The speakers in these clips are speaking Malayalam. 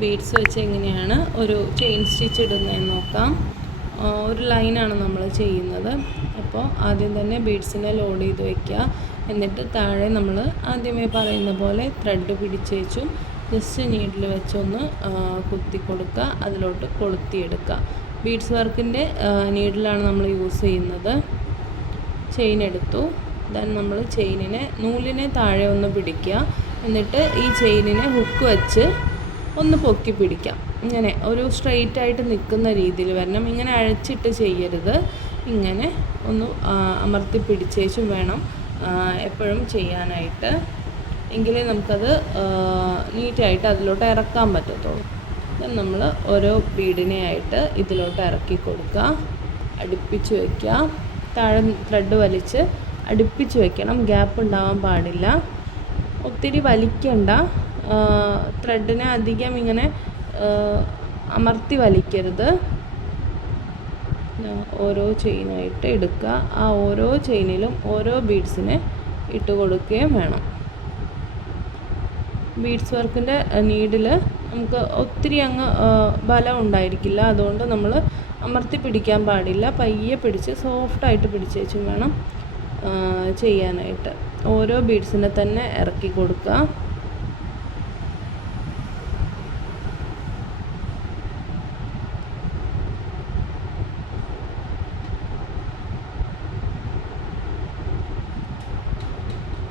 ബീഡ്സ് വെച്ച് എങ്ങനെയാണ് ഒരു ചെയിൻ സ്റ്റിച്ച് ഇടുന്നതെന്ന് നോക്കാം. ഒരു ലൈനാണ് നമ്മൾ ചെയ്യുന്നത്. അപ്പോൾ ആദ്യം തന്നെ ബീഡ്സിനെ ലോഡ് ചെയ്ത് വയ്ക്കുക. എന്നിട്ട് താഴെ നമ്മൾ ആദ്യമേ പറയുന്ന പോലെ ത്രെഡ് പിടിച്ചേച്ചും ജസ്റ്റ് നീഡിൽ വെച്ചൊന്ന് കുത്തി കൊടുക്കുക, അതിലോട്ട് കൊളുത്തിയെടുക്കുക. ബീഡ്സ് വർക്കിൻ്റെ നീഡിലാണ് നമ്മൾ യൂസ് ചെയ്യുന്നത്. ചെയിൻ എടുത്തു. ദെൻ നമ്മൾ നൂലിനെ താഴെ ഒന്ന് പിടിക്കുക. എന്നിട്ട് ഈ ചെയിനിനെ ഹുക്ക് വെച്ച് ഒന്ന് പൊക്കി പിടിക്കാം. ഇങ്ങനെ ഒരു സ്ട്രെയിറ്റ് ആയിട്ട് നിൽക്കുന്ന രീതിയിൽ വരണം. ഇങ്ങനെ അഴച്ചിട്ട് ചെയ്യരുത്. ഇങ്ങനെ ഒന്ന് അമർത്തി പിടിച്ചേച്ചും വേണം എപ്പോഴും ചെയ്യാനായിട്ട്. എങ്കിലേ നമുക്കത് നീറ്റായിട്ട് അതിലോട്ട് ഇറക്കാൻ പറ്റത്തുള്ളൂ. നമ്മൾ ഓരോ ബീഡിനെ ആയിട്ട് ഇതിലോട്ട് ഇറക്കി കൊടുക്കുക, അടുപ്പിച്ച് വയ്ക്കുക. താഴെ ത്രെഡ് വലിച്ച് അടുപ്പിച്ച് വയ്ക്കണം, ഗ്യാപ്പ് ഉണ്ടാവാൻ പാടില്ല. ഒത്തിരി വലിക്കണ്ട, ത്രെഡിനെ അധികം ഇങ്ങനെ അമർത്തി വലിക്കരുത്. ഓരോ ചെയിനായിട്ട് എടുക്കുക. ആ ഓരോ ചെയിനിലും ഓരോ ബീഡ്സിനെ ഇട്ട് കൊടുക്കുകയും വേണം. ബീഡ്സ് വർക്കിൻ്റെ നീഡിൽ നമുക്ക് ഒത്തിരി അങ്ങ് ബലം ഉണ്ടായിരിക്കില്ല. അതുകൊണ്ട് നമ്മൾ അമർത്തി പിടിക്കാൻ പാടില്ല. പയ്യെ പിടിച്ച് സോഫ്റ്റായിട്ട് പിടിച്ചേച്ചും വേണം ചെയ്യാനായിട്ട്. ഓരോ ബീഡ്സിനെ തന്നെ ഇറക്കി കൊടുക്കുക.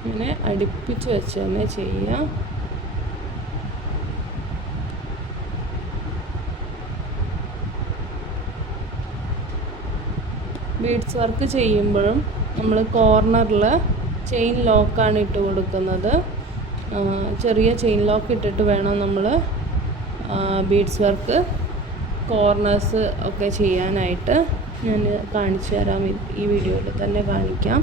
ഇങ്ങനെ അടുപ്പിച്ച് വെച്ച് തന്നെ ചെയ്യാം. ബീഡ്സ് വർക്ക് ചെയ്യുമ്പോഴും നമ്മൾ കോർണറിൽ ചെയിൻ ലോക്കാണ് ഇട്ട് കൊടുക്കുന്നത്. ചെറിയ ചെയിൻ ലോക്ക് ഇട്ടിട്ട് വേണം നമ്മൾ ബീഡ്സ് വർക്ക് കോർണേഴ്സ് ഒക്കെ ചെയ്യാനായിട്ട്. ഞാൻ കാണിച്ചു തരാം, ഈ വീഡിയോയിൽ തന്നെ കാണിക്കാം.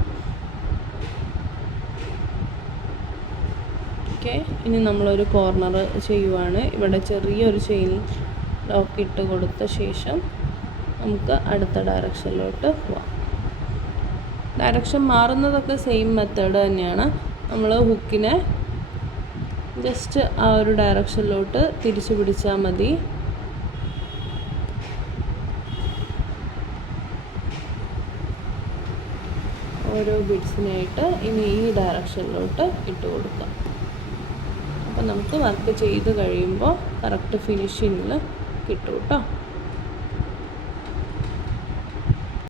ഓക്കെ, ഇനി നമ്മളൊരു കോർണർ ചെയ്യുവാണ്. ഇവിടെ ചെറിയൊരു ചെയിൻ ലോക്ക് ഇട്ട് കൊടുത്ത ശേഷം നമുക്ക് അടുത്ത ഡയറക്ഷനിലോട്ട് പോവാം. ഡയറക്ഷൻ മാറുന്നതൊക്കെ സെയിം മെത്തേഡ് തന്നെയാണ്. നമ്മൾ ഹുക്കിനെ ജസ്റ്റ് ആ ഒരു ഡയറക്ഷനിലോട്ട് തിരിച്ചു പിടിച്ചാൽ മതി. ഓരോ ബീഡ്സിനായിട്ട് ഇനി ഈ ഡയറക്ഷനിലോട്ട് ഇട്ട് കൊടുക്കാം. അപ്പോൾ നമുക്ക് വർക്ക് ചെയ്ത് കഴിയുമ്പോൾ കറക്റ്റ് ഫിനിഷിങ്ങിൽ കിട്ടും കേട്ടോ.